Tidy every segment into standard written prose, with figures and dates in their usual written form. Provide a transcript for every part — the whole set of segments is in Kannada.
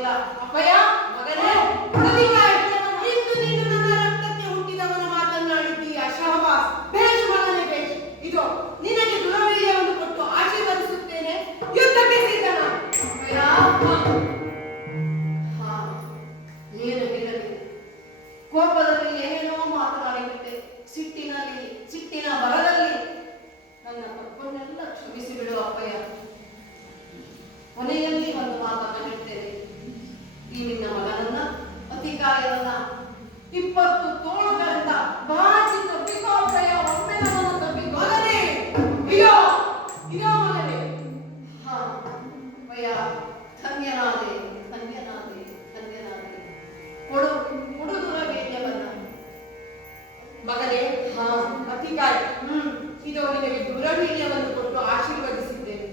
ಆಗುವುದಿಲ್ಲ. ಅಪ್ಪಯ್ಯ ಮಗನೇ, ಪ್ರತಿಕಾಯ್, ಇಂದು ನೀನು ನನ್ನ ರಕ್ತಕ್ಕೆ ಹುಟ್ಟಿದವನ ಮಾತನ್ನಾಡಿದ್ದೀಯ. ಶಹಬಾಸ್, ಬೇಷ್ ಮಗನೇ ಬೇಷ್. ಇದು ನಿನಗೆ ದುರವೀರ್ಯವನ್ನು ಕೊಟ್ಟು ಆಶೀರ್ವದಿಸುತ್ತೇನೆ. ಯುದ್ಧಕ್ಕೆ ಸಿದ್ಧನ. ಅಪ್ಪಯ್ಯ, ಏನು ಹೇಳಲಿ, ಕೋಪದಲ್ಲಿ ಏನೇನೋ ಮಾತನಾಡಿಬಿಟ್ಟೆ. ಸಿಟ್ಟಿನ ಬರದಲ್ಲಿ ನನ್ನ ತಪ್ಪನ್ನೆಲ್ಲ ಕ್ಷಮಿಸಿ ಬಿಡು ಅಪ್ಪಯ್ಯ. ಕೊನೆಯಲ್ಲಿ ಒಂದು ಮಾತನ್ನು ಹೇಳ್ತೇನೆ. ಈ ನಿನ್ನ ಮಗನನ್ನ, ಅತಿಕಾಯನನ್ನ 20 ತೋಳುಗಳಿಂದ ಬಾಚಿ ತಪ್ಪಿಕೋ ಅಪ್ಪಯ್ಯ. ಒಮ್ಮೆ ನಮ್ಮನ್ನು ತಪ್ಪಿಕೋ ಮಗನೇ. ಅಯ್ಯೋ ಇದೋ ಮಗನೇ. ಅಪ್ಪಯ್ಯ, ಧನ್ಯನಾದೆ. ಕೊಡು ದುರವೀರ್ಯವನ್ನ ಮಗನೇ. ಅತಿಕಾಯ, ಇದೋ ನಿನಗೆ ದುರವೀರ್ಯವನ್ನು ಕೊಟ್ಟು ಆಶೀರ್ವದಿಸಿದ್ದೇನೆ.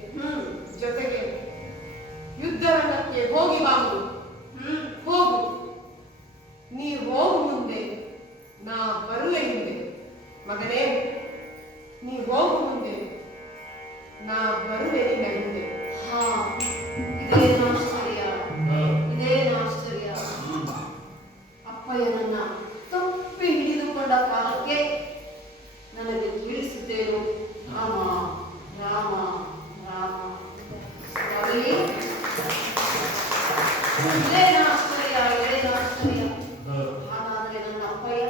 ಜೊತೆಗೆ ಯುದ್ಧರಂಗಕ್ಕೆ ಹೋಗಿ ಬಾಂಬು. ಹೋಗು. ನೀ ಹೋಗು ಮುಂದೆ, ನಾ ಬರುವೆ ಹಿಂದೆ. ಮಗನೇ, ನೀ ಹೋಗು ಮುಂದೆ, ನಾ ಬರುವೆ ನಿನ್ನ ಹಿಂದೆ. ಇದೇನು ಆಶ್ಚರ್ಯ. ಅಪ್ಪಯ್ಯನನ್ನ ತಪ್ಪಿ ಹಿಡಿದುಕೊಂಡ ಕಾಲಕ್ಕೆ ನನಗೆ ತಿಳಿಸಿದ್ದೇನು ರಾಮ ರಾಮ ರಾಮ. ಇದೇನು ಆಶ್ಚರ್ಯ. ಹಾಗಾದ್ರೆ ನನ್ನ ಅಪ್ಪಯ್ಯ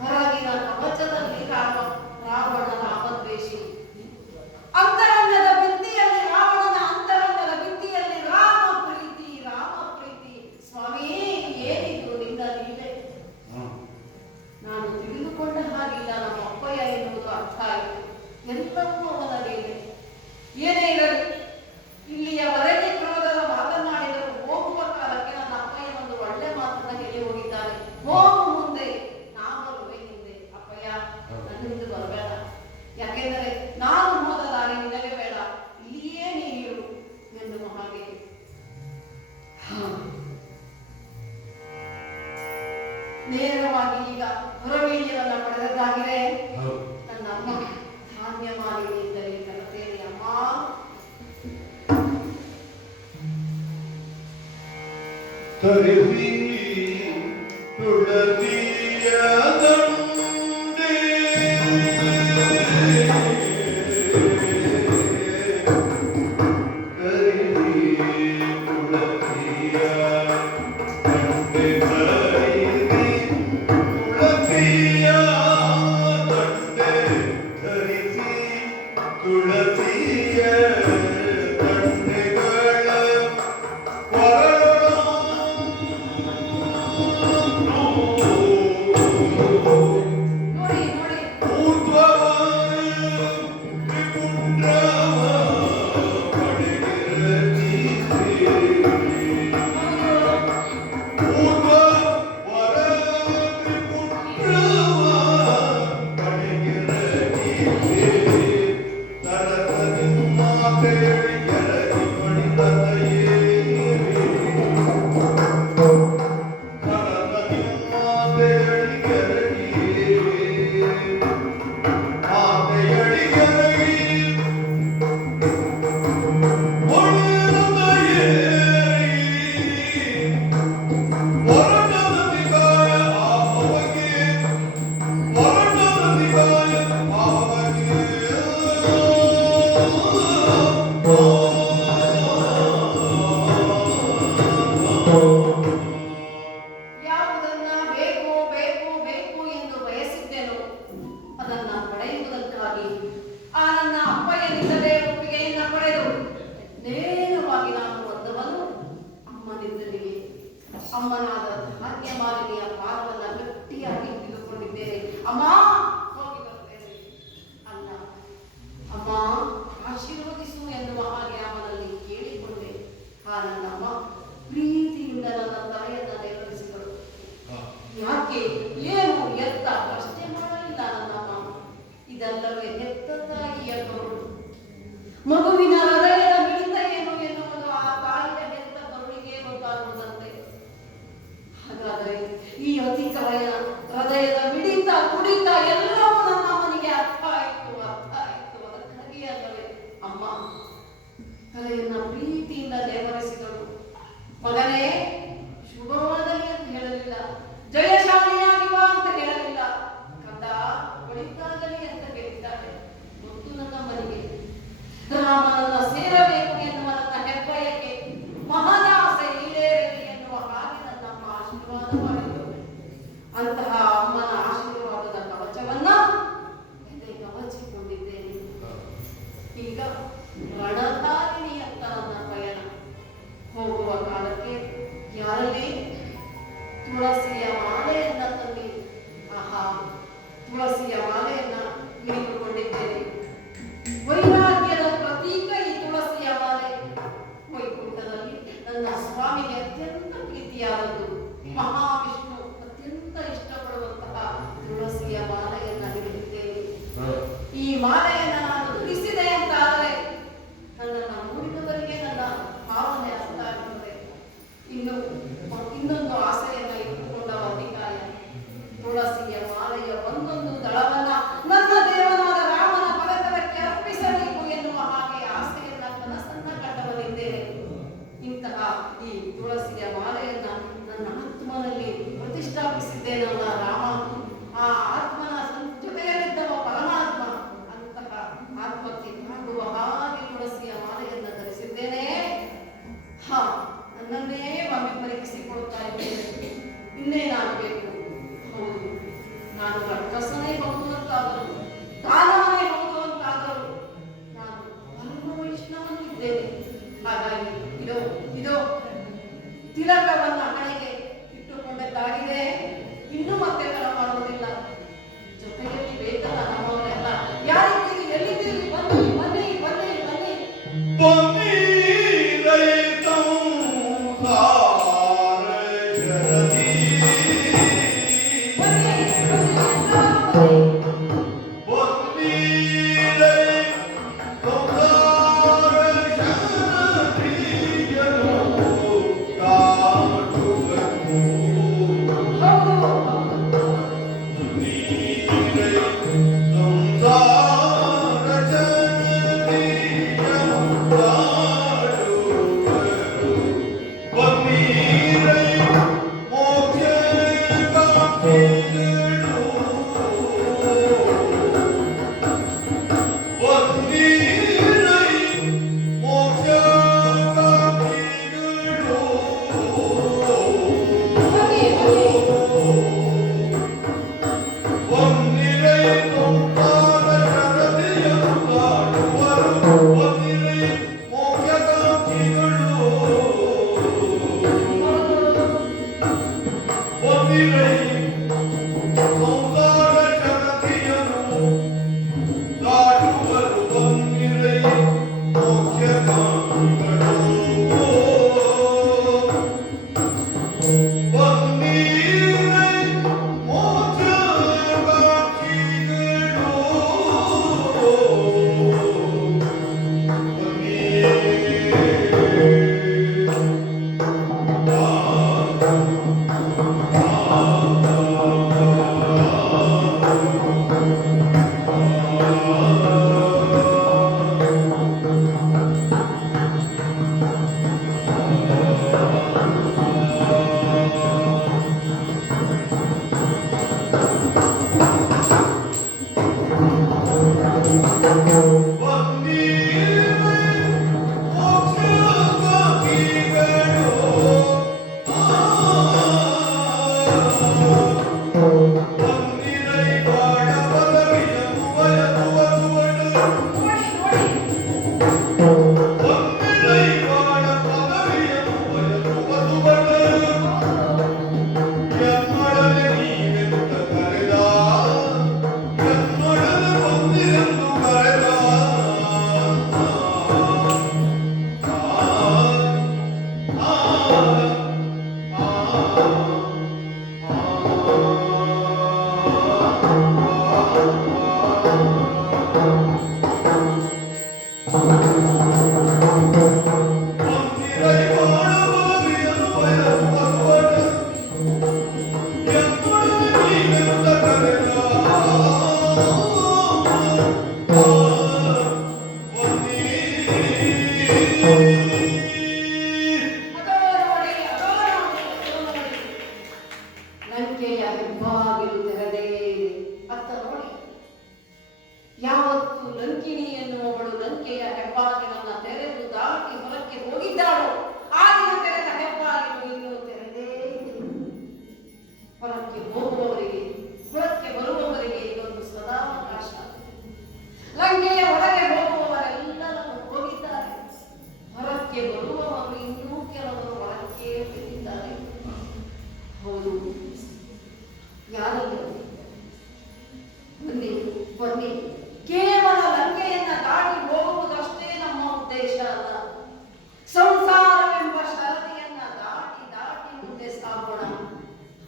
ಹೊರಗಿನ ಕವಚದಲ್ಲಿ ರಾವಣನ ರಾಮದ್ವೇಷಿ, ಅಂತರಂಗದ ಭಿತ್ತಿಯಲ್ಲಿ ರಾವಣನ ಅಂತರಂಗದ ಭಿತ್ತಿಯಲ್ಲಿ ರಾಮ ಪ್ರೀತಿ. ಸ್ವಾಮಿ, ಏನಿದು ನಿನ್ನ ಲೀಲೆ? ನಾನು ತಿಳಿದುಕೊಂಡ ಹಾಗಿಲ್ಲ ನಮ್ಮ ಅಪ್ಪಯ್ಯ ಎನ್ನುವುದು ಅರ್ಥ ಆಯಿತು. ಎಲ್ಲವೂ ಅವನ ಲೀಲೆ. ಏನೇ ಇರಲಿ, ಇಲ್ಲಿಯವರೆಗೆ ಕ್ರೋಧದ ಮಾತನಾಡಿದರು. ಹೋಗುವ ಕಾಲಕ್ಕೆ ನನ್ನ ಅಪ್ಪಯ್ಯ ಒಂದು ಒಳ್ಳೆ ಮಾತನ್ನ ಹೇಳಿ ಹೋಗಿದ್ದಾನೆ. ಹೋಗು ಮುಂದೆ, ನಾ ಬರುವೆ ಹಿಂದೆ. ಅಪ್ಪಯ್ಯ, ನನ್ನಿಂದ ಬರಬೇಡ. ಯಾಕೆಂದರೆ ನಾನು ಹೋದ ದಾರಿ ನಿನಗೆ ಬೇಡ. ಇಲ್ಲಿಯೇ ನೀರು ಎನ್ನುವ ಹಾಗೆ. ನೇರವಾಗಿ ಈಗ ದುರವೀರ್ಯವನ್ನ ಪಡೆದದ್ದಾಗಿದೆ. ನನ್ನ ಅಮ್ಮ ಧಾನ್ಯ ಮಾಲಿನಿಯಿಂದಲೇ ತರುತ್ತೇನೆ. ಅಮ್ಮ, ತರಿಸಿ ತುಳಸಿಯ ದಂಡೆ ಅಮ್ಮನಾದ ಧಾನ್ಯ ಮಾಲಿನಿಯ ಪಾದವನ್ನ ಗಟ್ಟಿಯಾಗಿ ಹಿಡಿದುಕೊಂಡಿದ್ದೇನೆ. ಅಮ್ಮ, ಹೋಗಿ ಬರ್ತೇನೆ. ಅಲ್ಲ, ಅಮ್ಮ ಆಶೀರ್ವದಿಸು ಎನ್ನುವ ಹಾಗೆ ಅವನಲ್ಲಿ ಕೇಳಿಕೊಂಡೆ. ನನ್ನ ಅಮ್ಮ ಪ್ರೀತಿಯಿಂದ ನನ್ನ ತಲೆಯನ್ನ ನೇವರಿಸಿದಳು. ಯಾಕೆ, ಏನು, ಎತ್ತ ಪ್ರಶ್ನೆ ಮಾಡಲಿಲ್ಲ ನನ್ನಮ್ಮ. ಇದೆಲ್ಲವೇ ಹೆತ್ತ ತಾಯಿಯ ಕರುಳು. ಮಗುವಿನ ಹೃದಯದ ಮಿಡಿತ ಏನು ಎನ್ನುವುದು ಆ ತಾಯಿಯ ಹೆತ್ತ ಕರುಳಿಗೆ ಗೊತ್ತಾಗುವುದಂತೆ. ಹಾಗಾದರೆ ಈ ಅತಿಕಾಯ ಹೃದಯದ ಮಿಡಿತ ಕುಡಿತ ಎಲ್ಲವೂ ನನ್ನ ಅಮ್ಮನಿಗೆ ಅರ್ಥ ಆಯಿತು. ಅದಕ್ಕಾಗಿ ಅಲ್ಲವೇ ಅಮ್ಮ ತಲೆಯನ್ನ ಪ್ರೀತಿಯಿಂದ ನೇವರಿಸಿದಳು. ಮಗನೇ ಶುಭವಾಗಲಿ ಅಂತ ಹೇಳಲಿಲ್ಲ, ಜಯಶಾಲಿಯಾಗಿ ಬಾ ಅಂತ ಹೇಳಲಿಲ್ಲ, ಕಂದ ಒಳಿತಾಗಲಿ ಅಂತ ಹೇಳಿದ್ದಾರೆ. ಮತ್ತು ನನ್ನ ಮನೆಗೆ ರಾಮನನ್ನ ಸೇರಬೇಕು ಎನ್ನುವ ನನ್ನ ಹೆಬ್ಬಯಕೆ ಮಹದಾಸೆ ಈಡೇರಲಿ ಎನ್ನುವ ಹಾಗೆ ನನ್ನಮ್ಮ ಆಶೀರ್ವಾದ ಮಾಡಿದರು. ಅಂತಹ ಅಮ್ಮನ ಆಶೀರ್ವಾದದ ಕವಚವನ್ನ ಎದೆ ಕವಚಿಕೊಂಡಿದ್ದೇನೆ. ಈಗ ರಣಧಾರಿಣಿ ಅಂತ ನನ್ನ ಪಯಣ. ಹೋಗುವ ಕಾಲಕ್ಕೆ ಯಾರಲ್ಲಿ ತುಳಸಿಯ ಮಾಲೆಯನ್ನ ತಂದಿ, ಆಹಾ ತುಳಸಿಯ ಮಾಲೆಯನ್ನ ಹಿಡಿದುಕೊಂಡಿದ್ದೇನೆ. ವೈರಾಗ್ಯದ ಪ್ರತೀಕ ಈ ತುಳಸಿಯ ಮಾಲೆ. ವೈಕುಂಠದಲ್ಲಿ ನನ್ನ ಸ್ವಾಮಿಗೆ ಅತ್ಯಂತ ಪ್ರೀತಿಯಾದದ್ದು, ಮಹಾವಿಷ್ಣು ಅತ್ಯಂತ ಇಷ್ಟಪಡುವಂತಹ ತುಳಸಿಯ ಮಾಲೆಯನ್ನ ಹಿಡಿದಿದ್ದೇನೆ. ಈ ಮಾಲೆಯನ್ನ ನಾನು ಧರಿಸಿದೆ ಅಂತ ಆದರೆ ನನ್ನನ್ನು ನೋಡಿದವರಿಗೆ ನನ್ನ ಭಾವನೆ ಅರ್ಥ ಆಗುತ್ತದೆ. ಇನ್ನೊಂದು ಆಸೆಯನ್ನ ಇಟ್ಟುಕೊಂಡ ಅಧಿಕಾಯ ತುಳಸಿಯ ಮಾಲೆಯ ಒಂದೊಂದು ದಳವನ್ನ ನನ್ನ ದೇವನಾದ ರಾಮನ ಪದಕಕ್ಕೆ ಅರ್ಪಿಸಬೇಕು ಎನ್ನುವ ಹಾಗೆ ಆಸೆಯನ್ನ ಕನಸನ್ನ ಕಟ್ಟಬಲ್ಲಿದ್ದೇನೆ. ಇಂತಹ ಈ ತುಳಸಿಯ ಮಾಲೆಯನ್ನ ನನ್ನ ಆತ್ಮನಲ್ಲಿ ಪ್ರತಿಷ್ಠಾಪಿಸಿದ್ದೇನಲ್ಲ ರಾಮ, ಆ ಆತ್ಮನ ಜೊತೆಯಲ್ಲಿದ್ದವ ಪರಮಾತ್ಮ, ಅಂತಹ ಆತ್ಮಕ್ಕೆ ಆಗುವ ಹಾಗೆ ತುಳಸಿಯ ಮಾಲೆಯನ್ನ ಧರಿಸಿದ್ದೇನೆ. ಹಾ, ನನ್ನನ್ನೇ ಒಮ್ಮೆ ಪರೀಕ್ಷಿಸಿಕೊಳ್ತಾ ಇದ್ದೇನೆ. ಇನ್ನೇನಾಗಬೇಕು? ಹೌದು, ನಾನು ರಕ್ಕಸನೇ ಬಹುವಂತಾದರು, ದಾನವನೇ ಬಹುವಂತಾದರು, ನಾನು ಪರಮ ವೈಷ್ಣವನು ಇದ್ದೇನೆ. ಹಾಗಾಗಿ ಇದೋ ತಿಲಕವನ್ನ ಹಣೆಗೆ ಇಟ್ಟುಕೊಂಡದ್ದಾಗಿದೆ. ಇನ್ನು ಮತ್ತೆ ಕರ ಮಾಡುವುದಿಲ್ಲ. ಜೊತೆಯಲ್ಲಿ ಬೇಕಲ್ಲ ನಮ್ಮವರೆಲ್ಲ. ಯಾರಿದ್ದೀರಿ, ಎಲ್ಲಿದ್ದೀರಿ? ಬನ್ನಿ ಬನ್ನಿ ಬನ್ನಿ ಬನ್ನಿ. Ah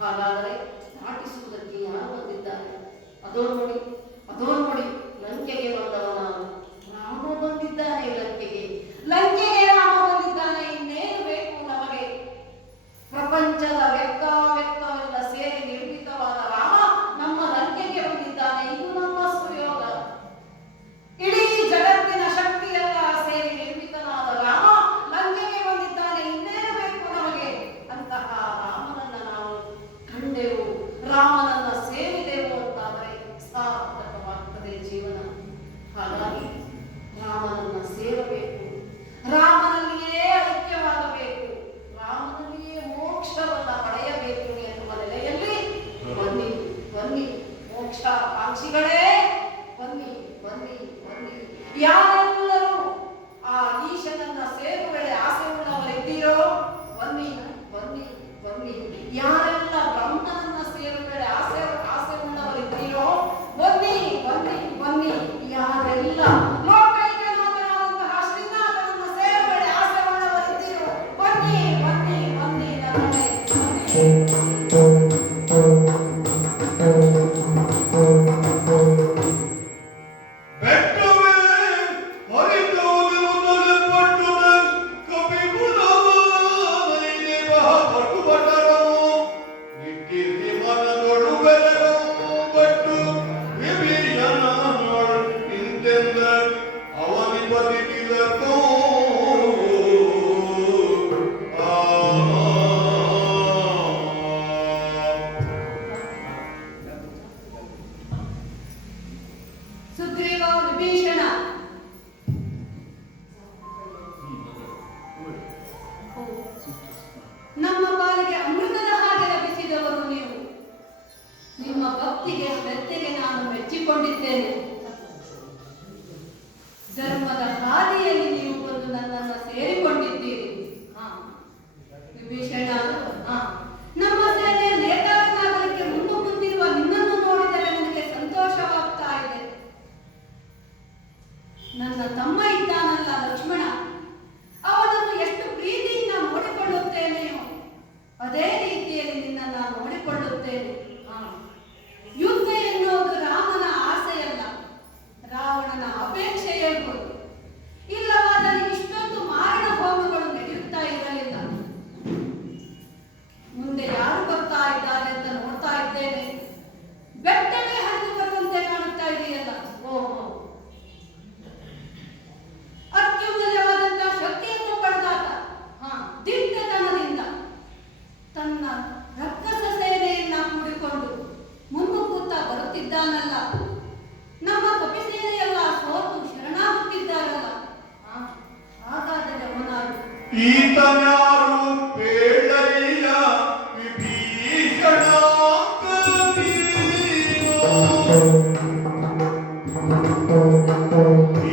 ಹಾಗಾದರೆ ನಾಟಿಸುವುದಕ್ಕೆ ಯಾರು ಬಂದಿದ್ದಾರೆ? ಅದೋ ನೋಡಿ, ಅದೋ ನೋಡಿ, ಲಂಕೆಗೆ ಬಂದವನ ರಾಮ ಬಂದಿದ್ದಾನೆ. ಲಂಕೆಗೆ ರಾಮ ಬಂದಿದ್ದಾನೆ. ಇನ್ನೇನು ಬೇಕು ನಮಗೆ? ಪ್ರಪಂಚದ ವ್ಯಕ್ತವೆಲ್ಲ ಸೇರಿ ನಿರ್ಮಿತವಾದ ರಾಮ ನಮ್ಮ ಲಂಕೆಗೆ ಬಂದಿದ್ದಾನೆ. ಇದು ನಮ್ಮ ಸುಯೋಗ. ಇಡೀ ಜಗತ್ತಿನ ಶಕ್ತಿಯೆಲ್ಲ ಸೇರಿ ನಿರ್ಮಿತನಾದ ರಾಮ ಲಂಕೆಗೆ ಬಂದಿದ್ದಾನೆ. ಇನ್ನೇನು ಬೇಕು ನಮಗೆ? ಅಂತಹ ರಾಮನನ್ನ ನಾವು ಕಂಡೆವು, ರಾಮನನ್ನ ಸೇರಿದೆವು ಅಂತಾದರೆ ಸಾರ್ಥಕವಾಗ್ತದೆ ಜೀವನ. ಹಾಗಾಗಿ ರಾಮನನ್ನ ಸೇರಬೇಕು, ರಾಮನಲ್ಲಿಯೇ ಐಕ್ಯವಾಗಬೇಕು, ರಾಮನಲ್ಲಿಯೇ ಮೋಕ್ಷವನ್ನ ಪಡೆಯಬೇಕು ಎನ್ನುವ ನೆಲೆಯಲ್ಲಿ ಬನ್ನಿ ಬನ್ನಿ ಮೋಕ್ಷಾಕಾಂಕ್ಷಿಗಳೇ, ಬನ್ನಿ ಬನ್ನಿ ಬನ್ನಿ. ಯಾರೆಲ್ಲರೂ ಆ ಈಶನನ್ನ ಸೇರುವೆಳೆ ಆಸೆ ಉಳ್ಳವರಿದ್ದೀರೋ ಬನ್ನಿ ಬನ್ನಿ ಬನ್ನಿ. ಯಾರೆಲ್ಲ ಬ್ರಹ್ಮನನ್ನ ಸೇರುವೆಳೆ ಆಸೆ ಉಳ್ಳವರಿದ್ದೀರೋ ಬನ್ನಿ ಬನ್ನಿ ಬನ್ನಿ. ಯಾರೆಲ್ಲ ಲೋಕೈಕನಾಥನಾದಂತಹ ಶ್ರೀನಾಥನನ್ನ ಸೇರುವೆಳೆ ಆಸೆ ಉಳ್ಳವರಿದ್ದೀರೋ ಬನ್ನಿ ಬನ್ನಿ ಬನ್ನಿ ನನ್ನಡೆ ಬೆಟ್ಟವೇ ಹರಿದೋದುವುದರ ಪಟ್ಟುನ ಕಪಿಮುಲವನೈನೆ ಮಹಾಪಟು ಭಟರವು ನಿಟ್ಟಿರ್ತಿ ಮನದೊಳು ಬೆಲೆರವು ಬಟ್ಟು ವಿಭೀಷಣನೊಳು ನಿಂತೆಂದ ಅವನಿಪತಿ ತಿಲಕೋ ಸುಗ್ರೀವ ವಿಭೀಷಣ. ನಮ್ಮ ಪಾಲಿಗೆ ಅಮೃತದ ಹಾಗೆ ಲಭಿಸಿದವರು ನೀವು. ನಿಮ್ಮ ಭಕ್ತಿಗೆ ಶ್ರದ್ಧೆಗೆ ನಾನು ಮೆಚ್ಚಿಕೊಂಡಿದ್ದೇನೆ. ಧರ್ಮದ ಹಾದಿಯಲ್ಲಿ ನೀವು ಬಂದು ನನ್ನನ್ನು ಸೇರಿಕೊಂಡಿದ್ದೀರಿ. ವಿಭೀಷಣ, ನಮ್ಮ ಸೇನೆ ನೇತಾರನಾಗಲಿಕ್ಕೆ ಮುನ್ನುಗ್ಗುತ್ತಿರುವ ನಿನ್ನನ್ನು ನೋಡಿದರೆ ನನಗೆ ಸಂತೋಷವಾಗ್ತಾ ಇದೆ. ನನ್ನ ತಮ್ಮ ಇದ್ದಾನಲ್ಲ ಲಕ್ಷ್ಮಣ, ಅವನನ್ನು ಎಷ್ಟು ಪ್ರೀತಿಯಿಂದ ನೋಡಿಕೊಳ್ಳುತ್ತೇನೆಯೋ ಅದೇ ರೀತಿಯಲ್ಲಿ ನಿನ್ನನ್ನು ನೋಡಿಕೊಳ್ಳುತ್ತೇನೆ. ಯುದ್ಧ ಎನ್ನುವುದು ರಾಮನ ಆಸೆಯಲ್ಲ, ರಾವಣನ ಅಪೇಕ್ಷೆಯೇ ಹೌದು. ಇಲ್ಲವಾದರೆ ಇಷ್ಟೊಂದು ಮಾರಣ ಹೋಮಗಳು ನಡೆಯುತ್ತಾ ಇರಲಿಲ್ಲ. ಮುಂದೆ ಯಾರು ಬರ್ತಾ ಇದ್ದಾರೆ ಅಂತ ನೋಡ್ತಾ ಇದ್ದೇನೆ. ಬೆಟ್ಟವೇ ಹರಿದು ಬರುವಂತೆ ಕಾಣುತ್ತಾ ಇದೆಯಲ್ಲ. ಓಹೋ, ಅತ್ಯುನ್ನತವಾದಂತಹ ಶಕ್ತಿಯನ್ನು ಪಡೆದಾತ ದಿಟ್ಟತನದಿಂದ ತನ್ನ ರಕ್ಕಸ ಸೇನೆಯನ್ನ ಕೂಡಿಕೊಂಡು ಮುನ್ನುಗ್ಗುತ್ತಾ ಬರುತ್ತಿದ್ದಾನಲ್ಲ. ನಮ್ಮ ಕಪಿಸೇನೆಯೆಲ್ಲ ಸೋತು ಶರಣಾಗುತ್ತಿದ್ದಾರಲ್ಲ. ಹಾಗಾದರೆ ಅವನಾರು? ಈತನ್ಯಾರು ಬೇಡಯ್ಯ ವಿಭೀಷಣ ಕದೀರೋ.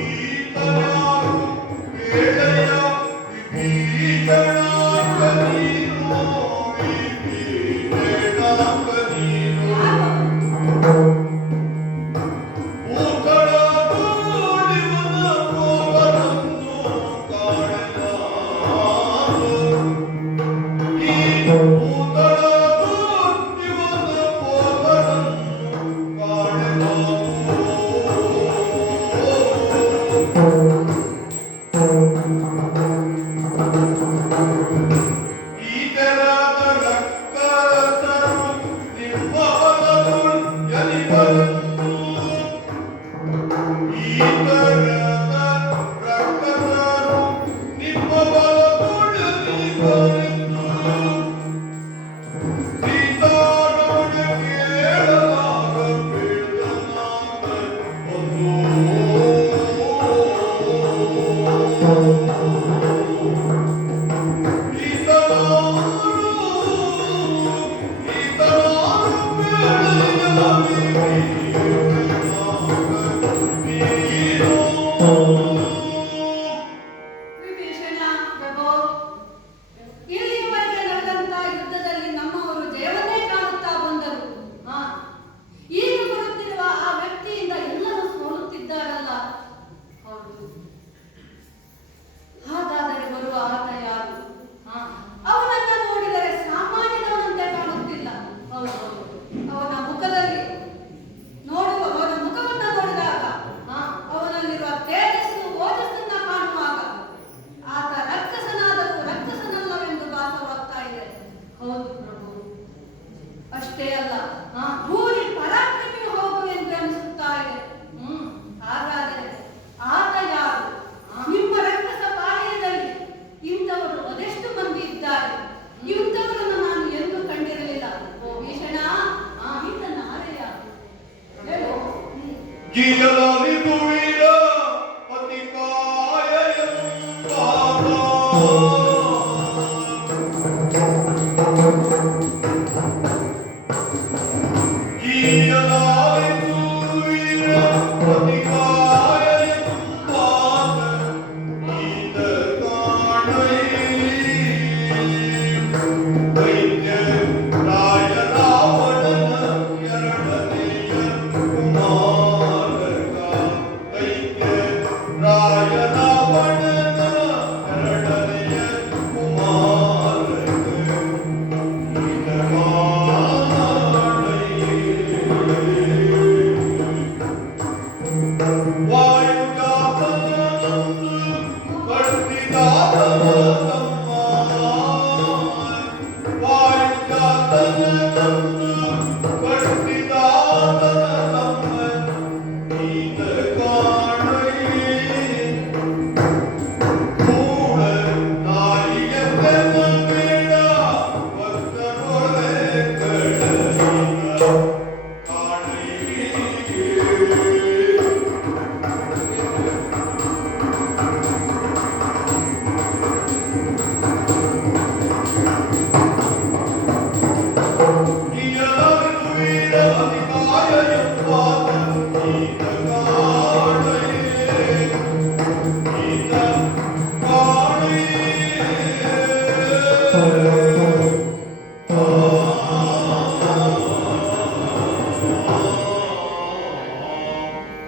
ಈತನ್ಯಾರು ಬೇಡಯ್ಯ ವಿಭೀಷಣ ಕದೀರೋ, ವಿಭೀಷಣ ಕದೀರೋ. ಊತಳ ಗೋಡಿವನ ಗೋವರನ್ನು ಕಾಣಲಾರು. ಈ ಊತಳ ಗೋಡಿವನ ಗೋವರನ್ನು ಕಾಣಲಾರು. ಈ ತೆರದ ರಕ್ಕಸರು ನಿಮ್ಮ ಬಲದೊಳು ಎಲಿಬರನ್ನು. ಈ ತೆರದ ರಕ್ಕಸರು ನಿಮ್ಮ ಬಲದೊಳು ಎಲಿಬರನ್ನು. ಅಷ್ಟೇ ಅಲ್ಲ ಭೂರಿ ಪರಾಕ್ರಮಿ ಹೋಗುವೆಂದು ಅನಿಸುತ್ತಾ ಇದೆ. ಹಾಗಾದರೆ ಆತ ಯಾರು? ನಿಮ್ಮ ರಕ್ಕಸ ಪಾಳ್ಯದಲ್ಲಿ ಇಂಥವರು ಅದೆಷ್ಟು ಮಂದಿ ಇದ್ದಾರೆ. ಇಂಥವರನ್ನು ನಾನು ಎಂದೂ ಕಂಡಿರಲಿಲ್ಲ. ಓ ಭೀಷಣ, ಈತ ನಾರೆಯ ಹೇಳು. ಗೀಯಲಾಲಿದು ವೀರ ಅತಿಕಾಯ ಎಂಬಾತ. ಗೀಯಲಾಲಿದು ವೀರ ಅತಿಕಾಯ ಎಂಬಾತ. ಈತ ಕಾಣೈ ದೈತ್ಯ ರಾಯ ರಾವಣನ ಎರಡನೆಯ ಕುಮಾರಕ. ದೈತ್ಯ ರಾಯ ರಾವಣನ ಎರಡನೆಯ ಕುಮಾರಕ. ಈತ ಕಾಣೈ ವಾಯುಜಾತನಂದು ಕಟ್ಟಿದಾತನ ತಮ್ಮ. ವಾಯುಜಾತನಂದು ಕಟ್ಟಿದಾತನ ತಮ್ಮ. ಈತ ಕಾಣೈ ಧೂಳ ನಾಯಿಯೆಂದೆನ ಬೇಡ ಭಕ್ತರೊಳೆ ಕಡಲಿನ ಕಾಣೈ. ಗೀಯಲಾಲಿದು ವೀರ ಅತಿಕಾಯ ಎಂಬಾತ. ಈತ ಕಾಣೈ ಈತ ಕಾಣೈ.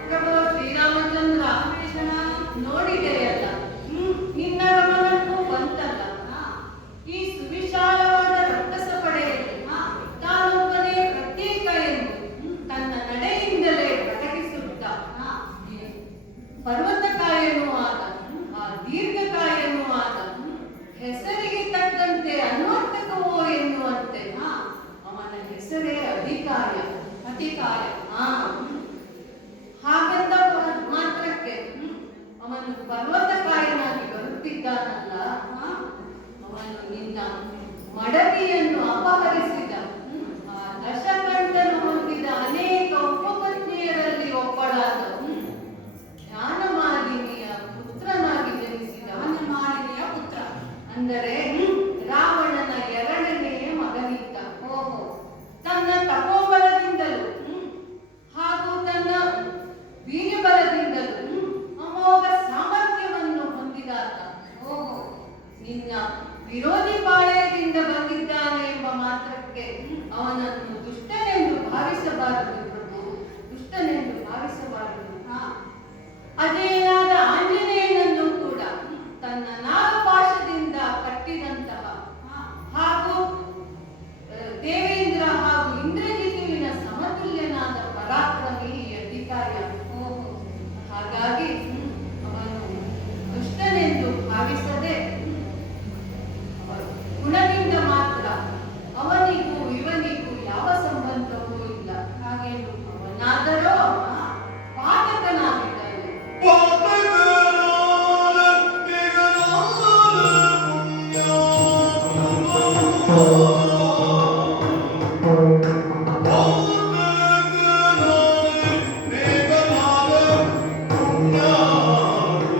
ಪ್ರಭು ಶ್ರೀರಾಮಚಂದ್ರ, ಭೀಷಣ ನೋಡಿದೆಯಲ್ಲ, ನಿನ್ನ ಗಮನಕ್ಕೂ ಬಂತಲ್ಲ. ಈ ಸುವಿಶಾಲವಾದ ರಕ್ಕಸ ಪಡೆಯಲ್ಲಿ ತಾನೊಬ್ಬನೇ ಪ್ರತ್ಯೇಕ ಎಂದು ತನ್ನ ನಡೆಯಿಂದಲೇ ಪ್ರಕಟಿಸುತ್ತ ಪರ್ವತಕಾಯನೂ ಆದ, ದೀರ್ಘಕಾಯನೂ ಆದ, ಹೆಸರಿಗೆ ತಕ್ಕಂತೆ ಅನ್ವರ್ಥಕವೋ ಎನ್ನುವಂತೆ ಅವನ ಹೆಸರೇ ಅಧಿಕಾಯ, ಅತಿಕಾಯ. ಹಾಗೆಂದ ಮಾತ್ರಕ್ಕೆ ಅವನು ಪರ್ವತಕಾಯನಾಗಿ ಬರುತ್ತಿದ್ದಾನಲ್ಲ, ಅವನು ನಿನ್ನ ಮಡದಿಯನ್ನು ಅಪಹರಿಸಿದ ಆ ದಶಕಂಠನು ಹೊಂದಿದ ಅನೇಕ ಉಪಪತ್ನಿಯರಲ್ಲಿ ಒಬ್ಬಳಾದ ಜ್ಞಾನಮಾಲಿನಿಯ ಪುತ್ರನಾಗಿ ಜನಿಸಿದ. ಜ್ಞಾನಮಾಲಿನಿಯ ಪುತ್ರ ಅಂದರೆ ರಾವಣನ ಎರಡನೆಯ ಮಗನಿದ್ದ. ತನ್ನ ತಪೋಬಲದಿಂದಲೂ ಹಾಗೂ ತನ್ನ ವೀರ್ಯಬಲದಿಂದಲೂ ಅಮೋಘ ಸಾಮರ್ಥ್ಯವನ್ನು ಹೊಂದಿದಾತ. ನಿನ್ನ ವಿರೋಧಿ ಪಾಳೆಯದಿಂದ ಬಂದಿದ್ದಾನೆ ಎಂಬ ಮಾತ್ರಕ್ಕೆ ಅವನನ್ನು ದುಷ್ಟನೆಂದು ಭಾವಿಸಬಾರದು ಪ್ರಭು, ದುಷ್ಟನೆಂದು ಭಾವಿಸಬಾರದು. ಅಜೇಯನಾದ ಆಂಜನೇಯನನ್ನು ಕೂಡ ತನ್ನ ನಾಗಪಾಶದಿಂದ ಕಟ್ಟಿದಂತಹ ಹಾಗೂ ದೇವೇಂದ್ರ ಹಾಗೂ ಇಂದ್ರಜಿತುವಿನ ಸಮತುಲ್ಯನಾದ ಪರಾಕ್ರಮಿ ಈ ಅಧಿಕಾರಿ. ಹಾಗಾಗಿ ಅವನು ದುಷ್ಟನೆಂದು ಭಾವಿಸದೆ ಗುಣದಿಂದ ಮಾತ್ರ ಅವನಿಗೂ ಇವನಿಗೂ ಯಾವ ಸಂಬಂಧವೂ ಇಲ್ಲ. ಹಾಗೇನು ಅವನಾದರೋ ಪಾತಕನಾಗಿದ್ದಾನೆ. ಪಾತಕನಾದ ಬೇಗನಾದ ಪುಣ್ಯಾತ್ಮ. ಪಾತಕನಾದ ಬೇಗನಾದ ಪುಣ್ಯಾತ್ಮ.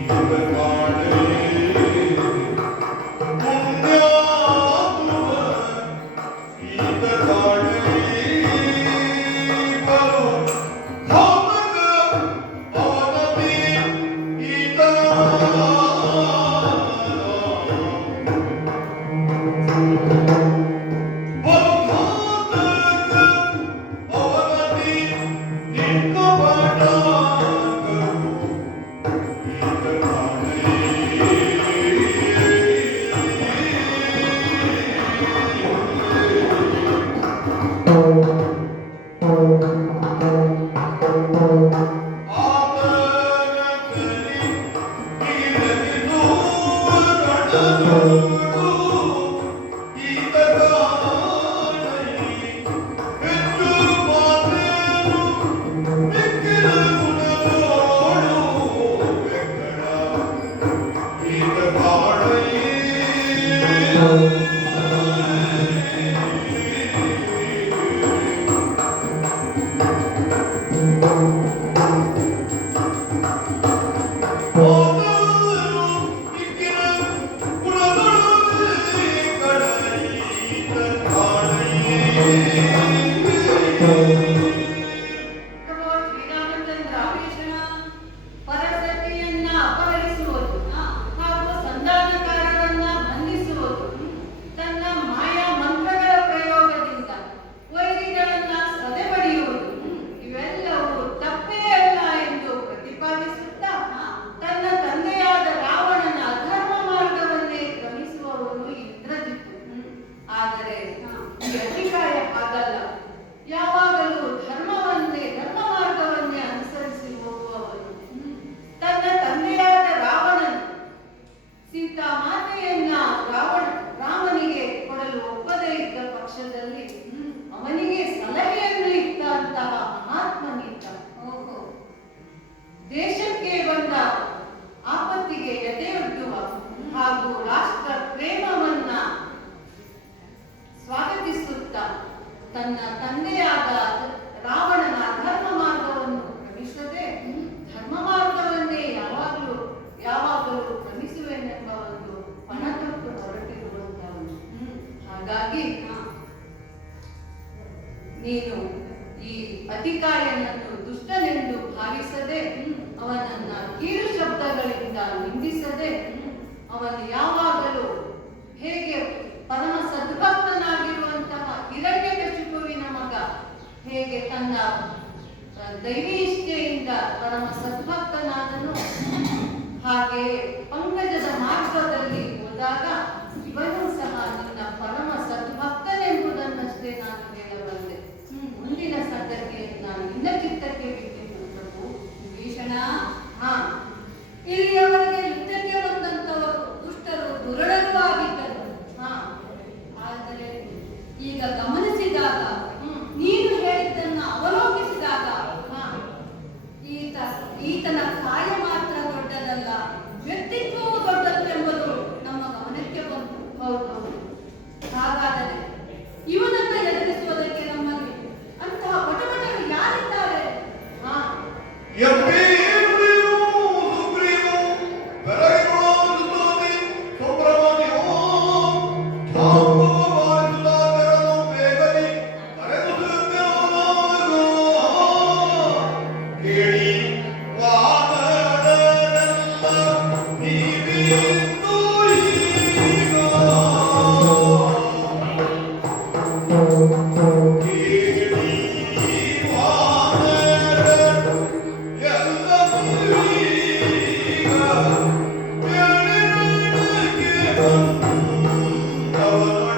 ಈತ ಕಾಣೈ ಪುಣ್ಯಾತ್ಮ. ಈತ ಕಾಣೈ ಬಲು ಧಾಮಕ ಅವನತಿ. ಈತ ಬಲು ಧಾಮಕ ಅವನತಿ. ನಿನ್ನ ಬಡಾಕರು. ಈತ ಕಾಣೈ ಆತನ ಕರಿ ಪ್ರಭು ಶ್ರೀರಾಮಚಂದ್ರ ಭೀಷಣ ಪರಸತಿಯನ್ನ ಅಪಹರಿಸುವುದು ಹಾಗೂ ಸಂಧಾನಕಾರರನ್ನ ಬಂಧಿಸುವುದು, ತನ್ನ ಮಾಯಾ ಮಂತ್ರಗಳ ಪ್ರಯೋಗದಿಂದ ವೈರಿಗಳನ್ನ ಸದೆಬಡಿಯುವುದು ಇವೆಲ್ಲವೂ ತಪ್ಪೇ ಅಲ್ಲ ಎಂದು ಪ್ರತಿಪಾದಿಸುತ್ತಾ ತನ್ನ ತಂದೆಯಾದ ರಾವಣನ ಅಧರ್ಮ ಮಾರ್ಗವನ್ನೇ ಕ್ರಮಿಸುವವನು ಇಂದ್ರಜಿತ್ತು. ಆದರೆ ಈ ಅತಿಕಾಯ ಹಾಗಲ್ಲ. ಯಾವಾಗಲೂ ಧರ್ಮ ಮಾರ್ಗವನ್ನೇ ಅನುಸರಿಸಿ ಹೋಗುವವನು. ತನ್ನ ತಂದೆಯಾದ ರಾವಣನು ಸೀತಾ ಮಾತೆಯನ್ನ ರಾಮನಿಗೆ ಕೊಡಲು ಒಪ್ಪದೇ ಇದ್ದ ಪಕ್ಷದಲ್ಲಿ ಅವನಿಗೆ ಸಲಹೆಯನ್ನು ಇಟ್ಟಂತಹ ಮಹಾತ್ಮನಿದ್ದ. ದೇಶಕ್ಕೆ ಬಂದ ಆಪತ್ತಿಗೆ ಎದೆಯೊಡ್ಡುವ ಹಾಗೂ ರಾಷ್ಟ್ರ ಪ್ರೇಮವನ್ನ ಸ್ವಾಗತಿಸುತ್ತಾ ತನ್ನ ತಂದೆಯಾದ ರಾವಣನ ಧರ್ಮ ಮಾರ್ಗವನ್ನು ಕ್ರಮಿಸದೆ ಧರ್ಮ ಮಾರ್ಗವನ್ನೇ ಯಾವಾಗಲೂ ಕ್ರಮಿಸುವೆನೆಂಬ ಒಂದು ಪಣತೊಟ್ಟು ಹೊರಟಿರುವಂತವನು. ಹಾಗಾಗಿ ನೀನು ಈ ಅತಿಕಾಯನನ್ನು ದುಷ್ಟನೆಂದು ಭಾವಿಸದೆ ಅವನನ್ನ ಕೀಳು ಶಬ್ದಗಳಿಂದ ನಿಂದಿಸದೆ ಅವನು ಯಾವಾಗಲೂ ಹೇಗೆ ಪರಮ ಸದ್ಭಕ್ತನಾಗಿರುವಂತಹ ಹಿರಣ್ಯಕಶಿಪುವಿನ ಮಗ ಹೇಗೆ ತನ್ನ ದೈವಿ ಇಚ್ಛೆಯಿಂದ ಪರಮ ಸದ್ಭಕ್ತನಾದನು, ಹಾಗೆ ಪಂಕಜದ ಮಾರ್ಗದಲ್ಲಿ ಹೋದಾಗ ಇವನು ಸಹ ನಿನ್ನ ಪರಮ ಸದ್ಭಕ್ತನೆಂಬುದನ್ನಷ್ಟೇ ನಾನು ಹೇಳಬಲ್ಲೆ. ಮುಂದಿನ ಸಂಗತಿಯನ್ನು ನಾನು ನಿನ್ನ ಚಿತ್ತಕ್ಕೆ ಬಿಟ್ಟಿದ್ದು ಪ್ರಭು ಭೀಷಣ. ಇಲ್ಲಿಯವರೆಗೆ ಯುದ್ಧಕ್ಕೆ ಬಂದಂತವರು ದುಷ್ಟರು ದುರಳರೂ ಆಗಿದ್ದರು. ಆದರೆ ಈಗ ಗಮನಿಸಿದಾಗ, ನೀನು ಹೇಳಿದ್ದನ್ನ ಅವಲೋಕಿಸಿದಾಗ ಈತನ ಕಾಯ ಮಾತ್ರ ದೊಡ್ಡದಲ್ಲ, ವ್ಯಕ್ತಿತ್ವವು ದೊಡ್ಡದು ಎಂಬುದು ನಮ್ಮ ಗಮನಕ್ಕೆ ಬಂತು. ಹೌದು, ಹಾಗಾದರೆ ಇವನನ್ನ ಎದುರಿಸುವುದಕ್ಕೆ ನಮ್ಮಲ್ಲಿ ಅಂತಹ ಪಟಪಟರು ಯಾರಿದ್ದಾರೆ? Oh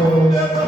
Thank you.